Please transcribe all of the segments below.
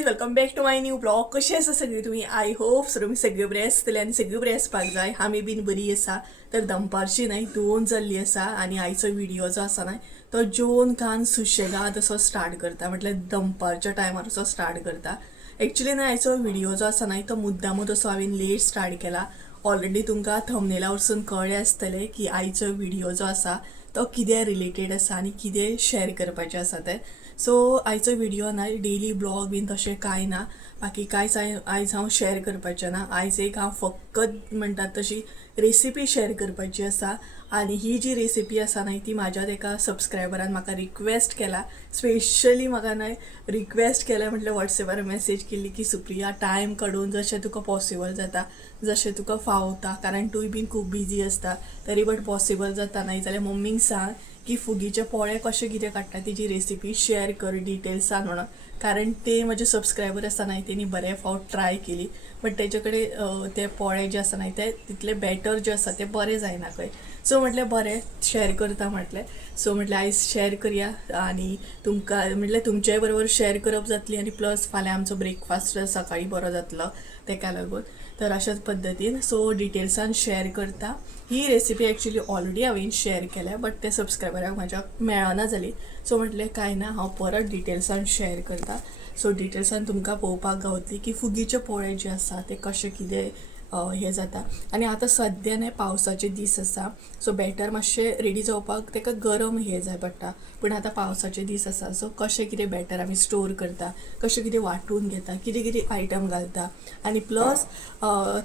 Guys, welcome back to my new blog. कशी आसा सगळी तुम्ही? आय होप सर तुमी सगळे बरे आसतले आनी सगळे बरे आसपाक जाय. आमी बीन बरी आसा. तर दनपारची न्हय 2 जाल्ली आसा आनी आयचो व्हिडिओ जो आसा न्हय तो जेवन खान सुशेगाद असो स्टार्ट करता, म्हटल्यार दनपारच्या टायमार असो स्टार्ट करता. एक्चुअली न्हय आयचो व्हिडिओ जो आसा न्हय तो मुद्दामूच असो हांवें लेट स्टार्ट केला. ऑलरेडी तुमकां थंबनेला वरसून कळ्ळें आसतलें की आयचो व्हिडिओ जो आसा तो कितें रिलेटेड आसा आनी कितें शेअर करपाचें आसा तें. सो आयचो व्हिडिओ न्हय डेली ब्लॉग बीन तशें कांय ना, बाकी कांयच आयज हांव शेअर करपाचें ना. आयज एक हांव फकत म्हणटात तशी रेसिपी शेअर करपाची आसा आनी ही जी रेसिपी आसा न्हय ती म्हाज्याच एका सबस्क्रायबरान म्हाका रिक्वेस्ट केला. स्पेशली म्हाका न्हय रिक्वेस्ट केल्या म्हटल्यार वॉट्सॅपार मेसेज केल्ली की सुप्रिया टायम काडून जशें तुका पॉसिबल जाता, जशें तुका फावता, कारण तूंय बीन खूब बिजी आसता, तरी बट पॉसिबल जाता न्हय जाल्यार मम्मीक सांग की फुगीचे पोळे कशें कितें काडटा तिची रेसिपी शेअर कर डिटेल्सान म्हणून. कारण ते म्हजे सबस्क्रायबर आसा न्हय तेणी बरे फावट ट्राय केली बट तेजे कडेन ते पोळे जे आसा न्हय ते तितले बॅटर जे आसा ते बरे जायना खंय. सो म्हटलें बरें शेअर करता म्हटलें. सो म्हटलें आयज शेअर करया आनी तुमकां म्हटलें तुमच्याय बरोबर शेअर करप जातली आनी प्लस फाल्यां आमचो ब्रेकफास्ट सकाळी बरो जातलो तेका लागून. तर अशाच पद्दतीन सो डिटेल्सान शेअर करता. ही रेसिपी एक्चुअली ऑलरेडी हांवें शेअर केल्या बट ते सबस्क्रायबराक म्हाज्या मेळना जाली. सो म्हटलें कांय ना, हांव परत डिटेल्सान शेअर करता. सो डिटेल्सान तुमकां पळोवपाक गावतली की फुगीचे पोळे जे आसा ते कशें कितें हें जाता. आनी आतां सद्या न्हय पावसाचे दीस आसा सो बॅटर मातशें रेडी जावपाक तेका गरम हें जाय पडटा. पूण आतां पावसाचे दीस आसा सो कशें कितें बॅटर आमी स्टोर करता, कशें कितें वांटून घेता, कितें कितें आयटम घालता आनी प्लस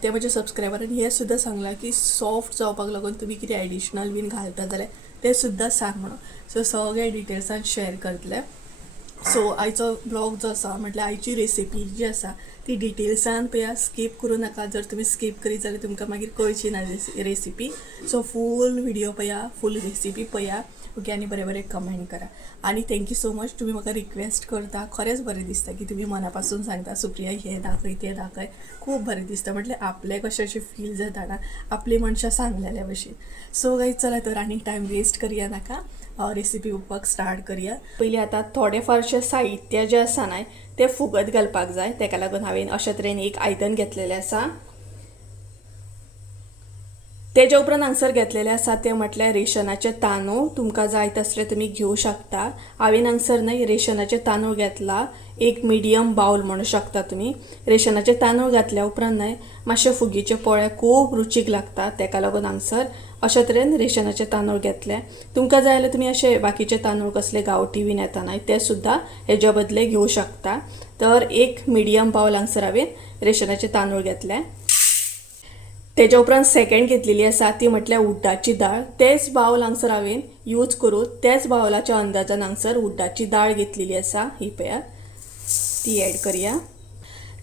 ते म्हज्या सबस्क्रायबरान हें सुद्दां सांगलां की सॉफ्ट जावपाक लागून तुमी कितें एडिशनल बीन घालता जाल्यार ते सुद्दां सांग म्हणून. सो सगळे डिटेल्सान शेअर करतले. सो आयचो ब्लॉग जो आसा म्हटल्यार आयची रेसिपी जी आसा ती डिटेल्सान पळया, स्कीप करूं नाका. जर तुमी स्कीप करीत जाल्यार तुमकां मागीर कळची ना रेसिपी. सो फूल व्हिडिओ पळया, फूल रेसिपी पळया ओके आनी बरें बरें कमेंट करा. आनी थँक्यू सो मच तुमी म्हाका रिक्वेस्ट करता. खरेंच बरें दिसता की तुमी मना पासून सांगता सुप्रिया हें दाखय तें दाखय. खूब बरें दिसता म्हटल्यार आपलें कशें अशें फील जाता ना, आपली मनशां सांगलेल्या भशेन. सो गायज चला तर आनी टायम वेस्ट करया नाका, रेसिपी उपाक स्टार्ट करया. पयलीं आतां थोडे फारशे साहित्य जे आसा न्हय ते फुगत घालपाक जाय. तेका लागून हांवें अशे तरेन एक आयदन घेतलेलें आसा. तेजे उपरांत हांगसर घेतलेले आसा ते म्हटल्यार रेशनाचे तांदूळ. तुमकां जाय तसले तुमी घेवं शकता. हांवें हांगसर न्हय रेशनाचे तांदूळ घेतला, एक मिडियम बाउल म्हणू शकता तुमी. रेशनाचे तांदूळ घातल्या उपरांत न्हय मातशे फुगीचे पोळे खूब रुचीक लागता. तेका लागून हांगसर अशा तरेन रेशनाचे तांदूळ घेतले. तुमकां जाय जाल्यार तुमी अशे बाकीचे तांदूळ कसले गांवठी बीन येता न्हय ते सुद्दां हेजे बदले घेवं शकता. तर एक मिडियम बाउल हांगसर हांवें रेशनाचे तांदूळ घेतले. तेच्या उपरांत सेकंड घेतलेली आसा ती म्हटल्यार उड्डाची दाळ. तेच बाउल हांगसर हांवें यूज करून तेच बाउलाच्या अंदाजान हांगसर उड्डाची दाळ घेतलेली आसा. ही पळया, ती ॲड करया.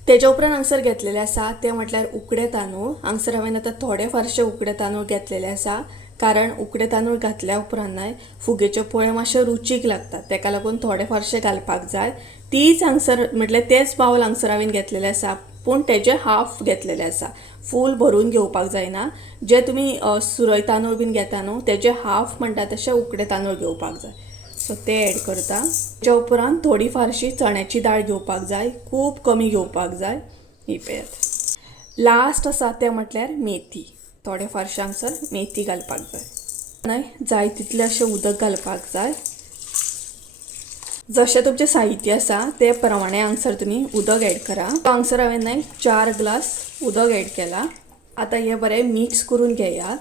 तेच्या उपरांत हांगसर घेतलेले आसा ते म्हटल्यार उकडे तांदूळ. हांगसर हांवें आतां थोडे फारशे उकडे तांदूळ घेतलेले आसा, कारण उकडे तांदूळ घातल्या उपरांत न्हय फुगेचे पोळे मातशे रुचीक लागतात. तेका लागून थोडे फारशे घालपाक जाय. तीच हांगसर म्हटल्यार तेच बाउल हांगसर हांवें घेतलेले आसा पूण तेजे हाफ घेतलेले आसा. फूल भरून घेवपाक जायना. जे तुमी सुरय तांदूळ बीन घेता न्हू तेजे हाफ म्हणटा तशें उकडे तांदूळ घेवपाक जाय. सो ते ॲड करता. तेच्या उपरांत थोडी फारशी चण्याची दाळ घेवपाक जाय, खूब कमी घेवपाक जाय. ही पळयात. लास्ट आसा ते म्हटल्यार मेथी. थोडे फारशे हांगसर मेथी घालपाक जाय. न्हय जाय तितलें अशें उदक घालपाक जाय. जशें तुमचें साहित्य आसा ते प्रमाणे हांगसर तुमी उदक ॲड करा. हांगसर हांवें न्हय 4 ग्लास उदक ॲड केला. आतां हें बरें मिक्स करून घेयात.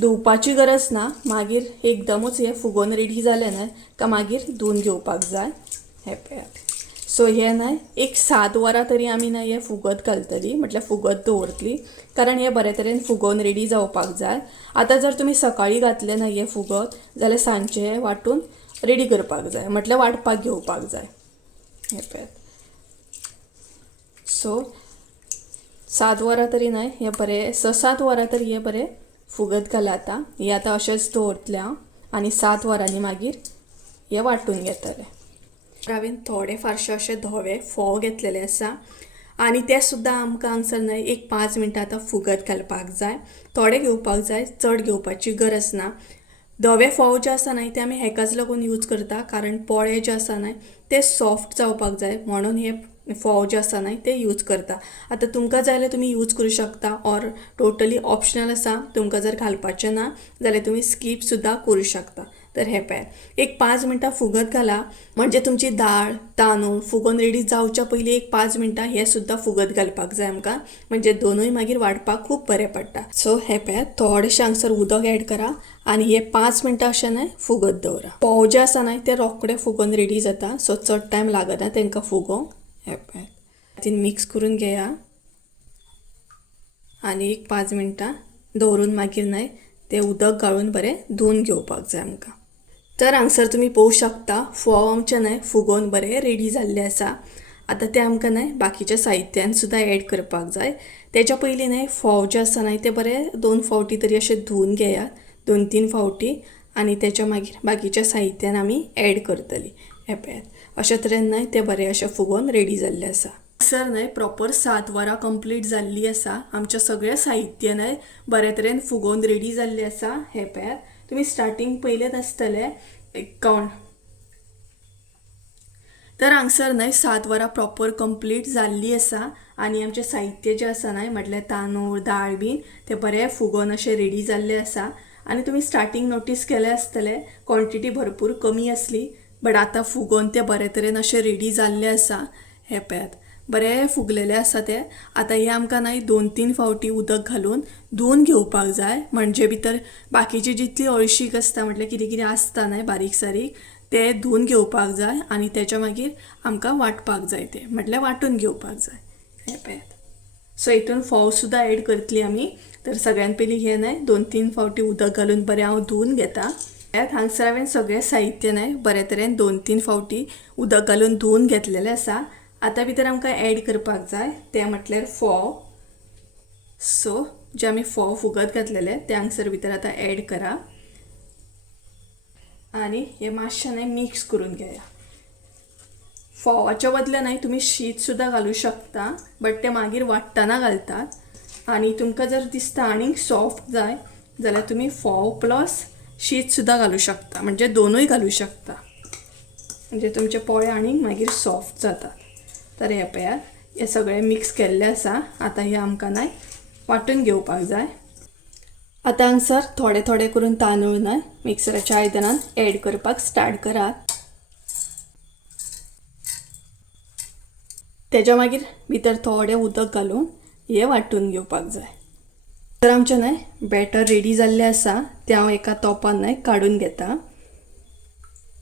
धुवपाची गरज ना, मागीर एकदमूच हें फुगोवन रेडी जालें न्हय काय मागीर धुवन घेवपाक जाय. हें पळयात. सो हें न्हय एक 7 वरां तरी आमी न्हय हें फुगत घालतली, म्हटल्यार फुगत दवरतली, कारण हें बरे तरेन फुगोवन रेडी जावपाक जाय. आतां जर तुमी सकाळी घातलें न्हय हें फुगत जाल्यार सांजचें वांटून रेडी करपाक जाय, म्हटल्यार वांटपाक घेवपाक जाय. हें पळयात. सो 7 वरां तरी न्हय हें बरें 6-7 वरां तरी हें बरें फुगत घाला. आतां हें आतां अशेंच दवरतलें हांव आनी 7 वरांनी मागीर हें वांटून घेतलें. हांवें थोडे फारशे अशे धवे फोव घेतलेले आसा आनी ते सुद्दां आमकां हांगसर न्हय एक 5 मिनटां आतां फुगत घालपाक जाय. थोडे घेवपाक जाय, चड घेवपाची गरज ना. धवे फोव जे आसा न्हय ते आमी हेकाच लागून यूज करता, कारण पोळे जे आसा न्हय ते सॉफ्ट जावपाक जाय म्हणून हे फोव जे आसा न्हय ते यूज करता. आतां तुमकां जाय जाल्यार तुमी यूज करूं शकता, ऑर टोटली ऑप्शनल आसा. तुमकां जर घालपाचें ना जाल्यार तुमी स्कीप सुद्दां करूं शकता. तर हे पळयात, एक 5 मिनटां फुगत घाला, म्हणजे तुमची दाळ तांदूळ फुगोन रेडी जावच्या पयलीं एक 5 मिनटां हे सुद्दां फुगत घालपाक जाय आमकां, म्हणजे दोनूय मागीर वाडपाक खूब बरें पडटा. सो हे पळयात, थोडेशें हांगसर उदक ऍड करा आनी हे 5 मिनटां अशें न्हय फुगत दवरा. फोव जे आसा न्हय ते रोखडे फुगोन रेडी जाता, सो चड टायम लागना तांकां फुगोवंक. हे पळयात, तीन मिक्स करून घेया आनी एक 5 मिनटां दवरून मागीर न्हय ते उदक घालून बरें धुवन घेवपाक जाय आमकां. तर हांगसर तुमी पळोवं शकता फोव आमचे न्हय फुगोवन बरें रेडी जाल्ले आसा. आतां ते आमकां न्हय बाकीच्या साहित्यान सुद्दां ऍड करपाक जाय. तेच्या पयलीं न्हय फोव जे आसा न्हय ते बरें 2 फावटी तरी अशें धुवन घेयात, 2-3 फावटी, आनी तेच्या मागीर बाकीच्या साहित्यान आमी ऍड करतली. हे पळयात, अशे तरेन न्हय ते बरें अशें फुगोवन रेडी जाल्ले आसा. सर न्हय प्रॉपर 7 वरां कंप्लीट जाल्ली आसा. आमचें सगळें साहित्य न्हय बरे तरेन फुगोवन रेडी जाल्लें आसा. हे पळयात, तुमी स्टार्टींग पयलेच आसतले कावंट. तर हांगसर न्हय 7 वरां प्रॉपर कंप्लीट जाल्ली आसा आनी आमचें साहित्य जें आसा न्हय म्हटल्यार तांदूळ दाळ बीन ते बरें फुगोवन अशें रेडी जाल्ले आसा. आनी तुमी स्टार्टींग नोटीस केलें आसतलें क्वॉन्टिटी भरपूर कमी आसली, बट आतां फुगोवन ते बरे तरेन अशें रेडी जाल्ले आसा. हे पळयात, बरें फुगलेले आसा ते. आतां हे आमकां न्हय 2-3 फावटी उदक घालून धुवन घेवपाक जाय, म्हणजे भितर बाकीची जितली अळशीक आसता म्हटल्यार कितें कितें आसता न्हय बारीक सारीक ते धुवन घेवपाक जाय आनी तेच्या मागीर आमकां वांटपाक जाय, ते म्हटल्यार वांटून घेवपाक जाय. हे पळयात, सो हितून फोव सुद्दां ऍड करतली आमी. तर सगळ्यान पयलीं हे न्हय 2-3 फावटी उदक घालून बरें हांव धुवन घेता. हांगसर हांवें सगळें साहित्य न्हय बरे तरेन 2-3 फावटी उदक घालून धुवन घेतलेलें आसा. आतां भितर आमकां ऍड करपाक जाय ते म्हटल्यार फोव. सो जे आमी फोव फुगत घातलेले ते हांगसर भितर आतां ऍड करा आनी हे मातशें न्हय मिक्स करून घेया. फोवाच्या बदला न्हय तुमी शीत सुद्दां घालूं शकता, बट ते मागीर वाडटना घालतात. आनी तुमकां जर दिसता आनीक सॉफ्ट जाय जाल्यार तुमी फोव प्लस शीत सुद्दां घालूं शकता, म्हणजे दोनूय घालूं शकता, म्हणजे तुमचे पोळे आनीक मागीर सॉफ्ट जातात. तर हे पळयात, हे सगळें मिक्स केल्लें आसा. आतां हे आमकां न्हय वांटून घेवपाक जाय. आतां हांगसर थोडे थोडे करून तांदूळ न्हय मिक्सराच्या आयदनान ऍड करपाक स्टार्ट करात. तेच्या मागीर भितर थोडें उदक घालून हे वांटून घेवपाक जाय. तर आमचें न्हय बॅटर रेडी जाल्लें आसा, तें हांव एका तोपान न्हय काडून घेता.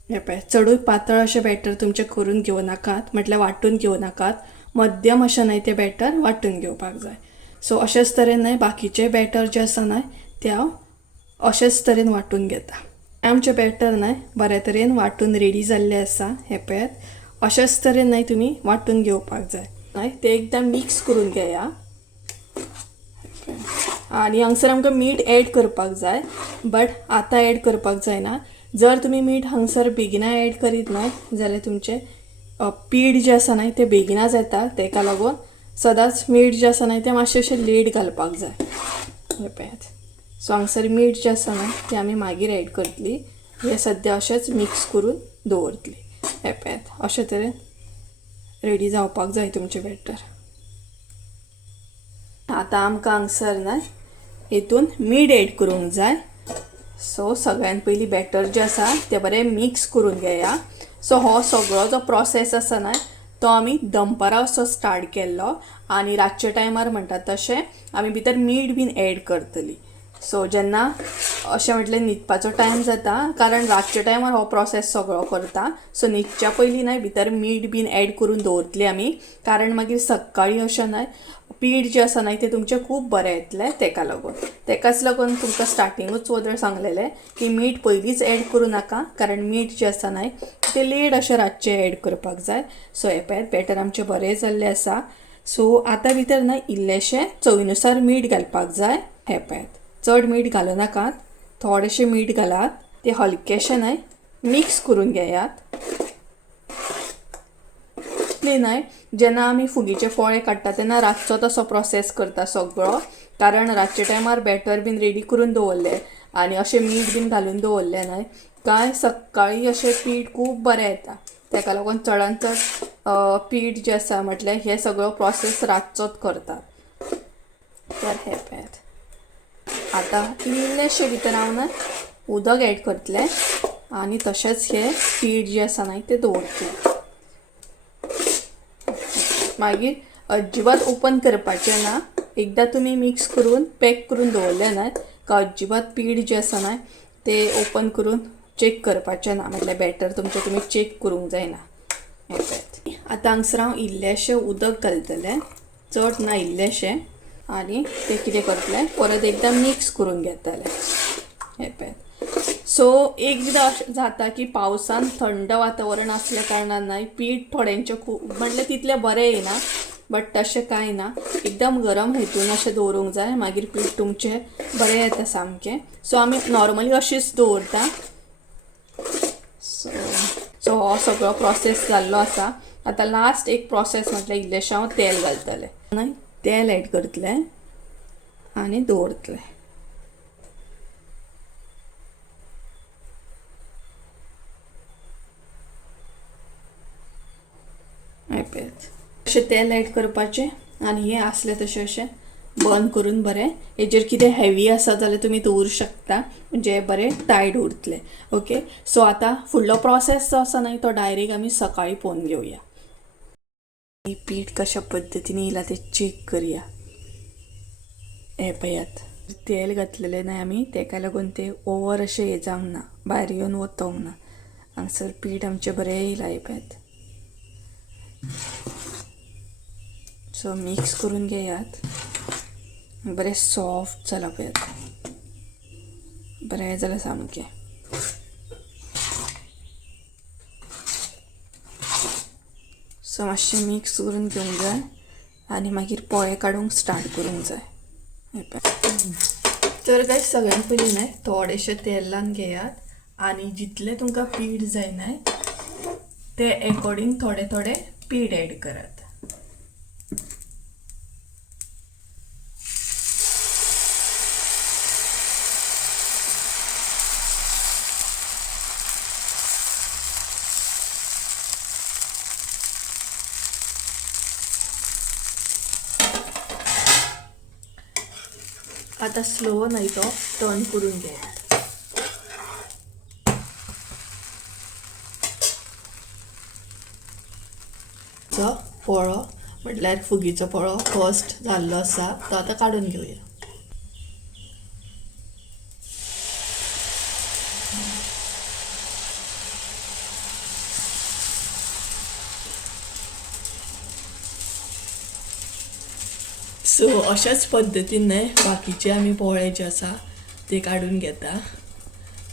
हे पळय, चडूय पातळ अशें बॅटर तुमचें करून घेवं नाकात, म्हटल्यार वांटून घेवं नाकात. मध्यम अशें न्हय तें बॅटर वांटून घेवपाक जाय. सो अशेंच तरेन न्हय बाकीचे बॅटर जे आसा न्हय ते हांव अशेंच तरेन वांटून घेता. आमचें बॅटर न्हय बरे तरेन वांटून रेडी जाल्लें आसा. हे पळयात, अशेंच तरेन न्हय तुमी वांटून घेवपाक जाय. न्हय ते एकदां मिक्स करून घेया. आनी हांगसर आमकां मीठ ऍड करपाक जाय, बट आतां ऍड करपाक जायना. जर तुमी मीठ हांगसर बेगिना ऍड करीत न्हय जाल्यार तुमचें पीठ जें आसा न्हय तें बेगिनाच येता. तेका लागून सदांच मीठ जें आसा न्हय तें मातशें अशें लेट घालपाक जाय. हे पळयात, सो हांगसर मीठ जें आसा न्हय तें आमी मागीर ऍड करतली. हे सद्या अशेंच मिक्स करून दवरतली. हे पळयात, अशे तरेन रेडी जावपाक जाय तुमचें बॅटर. आतां आमकां हांगसर न्हय हितून मीठ ऍड करूंक जाय. सो सगळ्यान पयलीं बॅटर जें आसा तें बरें मिक्स करून घेया. सो हो सगळो जो प्रोसेस आसा न्हय तो आमी दनपारा असो स्टार्ट केल्लो आनी रातचे टायमार म्हणटात तशें आमी भितर मीठ बीन ऍड करतली. सो जेन्ना अशें म्हटल्यार न्हिदपाचो टायम जाता, कारण रातच्या टायमार हो प्रोसेस सगळो करता. सो न्हिदच्या पयलीं न्हय भितर मीठ बीन ऍड करून दवरतली आमी, कारण मागीर सकाळीं अशें न्हय पीठ जें आसा न्हय तें तुमचें खूब बरें येतलें. तेका लागून तेकाच लागून तुमकां स्टार्टिंगूच वदळ सांगलेलें की मीठ पयलींच ऍड करूं नाका, कारण मीठ जें आसा न्हय तें लेट अशें रातचें ऍड करपाक जाय. सो हे पळयात, बॅटर आमचें बरें जाल्लें आसा. सो आतां भितर न्हय इल्लेशें चवीनुसार मीठ घालपाक जाय. हे पळयात, चड मीठ घालूं नाकात, थोडेशें मीठ घालात. ते हलकेशें न्हय मिक्स करून घेयात. न्हय जेन्ना आमी फुगीचे पोळे काडटा तेन्ना रातचो तसो प्रोसेस करता सगळो, कारण रातचे टायमार बॅटर बीन रेडी करून दवरले आनी अशें मीठ बीन घालून दवरलें न्हय काय सकाळीं अशें पीठ खूब बरें येता. ताका लागून चडांत चड पीठ जें आसा म्हटल्यार हे सगळो प्रोसेस रातचोच करतात. तर हे पळयात आतां इल्लेशें भितर हांव ना उदक एड करतलें आनी तशेंच हे पीठ जें आसा न्हय तें दवरतलें. मागीर अजिबात ओपन करपाचें ना. एकदां तुमी मिक्स करून पॅक करून दवरलें न्हय का अजिबात पीठ जें आसा न्हय तें ओपन करून चेक करपाचें ना. म्हटल्यार बॅटर तुमचें तुमी चेक करूंक जायना. हे पळयात आतां हांगसर हांव इल्लेशें उदक घालतलें, चड ना इल्लेशें, आनी तें कितें करतलें परत एकदां मिक्स करून घेतलें. हे पळयात सो एकदां अशें जाता की पावसान थंड वातावरण आसल्या कारणान न्हय पीठ थोड्यांचें खूब म्हटल्यार तितलें बरें येना. बट तशें कांय ना, एकदम गरम हितून अशें दवरूंक जाय मागीर पीठ तुमचें बरें येता सामकें. सो आमी नॉर्मली अशीच दवरता. सो हो सगळो प्रोसेस जाल्लो आसा. आतां लास्ट एक प्रोसेस म्हटल्यार इल्लेशें हांव तेल घालतलें न्हय तेल एड करतलें आनी दवरतलें. अशें तेल एड करपाचें आनी हें आसलें तशें अशें बंद करून बरें. हेजेर कितें हेवी आसा जाल्यार तुमी दवरूं शकता म्हणजे बरें टायट उरतलें. ओके सो आतां फुडलो प्रोसेस जो आसा न्हय तो डायरेक्ट आमी सकाळीं पळोवन घेवया. पीठ कशा पद्दतीन येयलां तें चेक करया. हे पळयात तेल घातलेलें न्हय आमी तेका लागून तें ओवर अशें हें जावंक ना, भायर येवन वतोंक ना. हांगसर पीठ आमचें बरें येयलां. हे पळयात सो मिक्स करून घेयात. बरें सॉफ्ट जालां पळयात, बरें जालां सामकें. सो मातशें मिक्स करून घेवंक जाय आनी मागीर पोळे काडूंक स्टार्ट करूंक जाय. तर काय सगळ्यान पयलीं न्हय थोडेशें तेल लावन घेयात आनी जितलें तुमकां पीठ जाय न्हय ते अकॉर्डिंग थोडें थोडें पीठ एड करात. आता स्लो न्हय तो टर्न करून घेयात. पोळो म्हटल्यार फुगीचो पोळो फर्स्ट जाल्लो आसा तो आतां काडून घेवया. सो अशाच पद्दतीन न्हय बाकीचे आमी पोळे जे आसा ते काडून घेता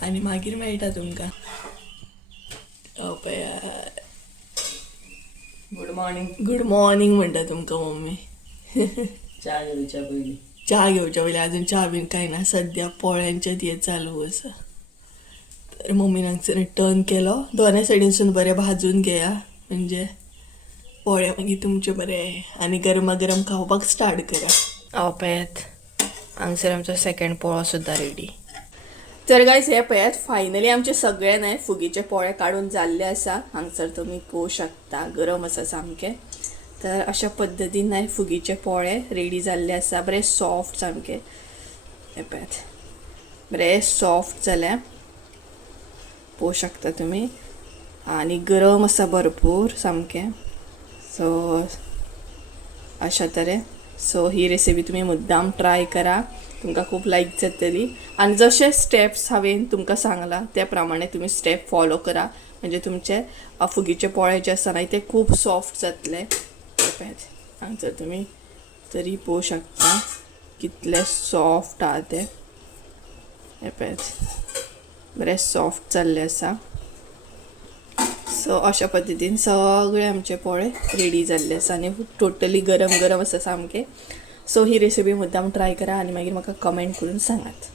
आनी मागीर मेळटा तुमकां. गुड मॉर्निंग म्हणटा तुमकां मम्मी. च्या घेवच्या पयलीं च्या घेवच्या पयलीं अजून च्या बीन कांय ना. सद्या पोळ्यांचें हें चालू आसा. तर मम्मीन हांगसर टर्न केलो. दोनूय सायडीनसून बरें भाजून घेया म्हणजे पोळे मागीर तुमचे बरें आनी गरमागरम खावपाक स्टार्ट करा. पळयात हांगसर आमचो सेकंड पोळो सुद्दां रेडी. तर गायज हे पळयात फायनली आमचे सगळे न्हय फुगीचे पोळे काडून जाल्ले आसा. हांगसर तुमी पळोवंक शकता गरम आसा सामकें. तर अशा पद्दतीन न्हय फुगीचे पोळे रेडी जाल्ले आसा. बरें सॉफ्ट सामकें. हे पळयात बरें सॉफ्ट जाल्या पळोवंक शकता तुमी आनी गरम आसा भरपूर सामकें. सो अशा तरेन सो ही रेसिपी तुमी मुद्दाम ट्राय करा, तुमकां खूब लायक जातली. आनी जशे स्टेप्स हांवें तुमकां सांगला त्या प्रमाणे तुमी स्टेप फॉलो करा म्हणजे तुमचे फुगीचे पोळे जे आसा ते खूब सॉफ्ट जातले. हांगसर तुमी तरी पळोवंक शकता कितले सॉफ्ट आहा ते. हे पळयात बरें सॉफ्ट जाल्ले आसा. सो अशा पद्दतीन सगळे आमचे पोळे रेडी जाल्ले आसा आनी टोटली गरम गरम आसा सामके. सो ही रेसिपी मुद्दाम ट्राय करा आनी मागीर म्हाका कमेंट करून सांगात.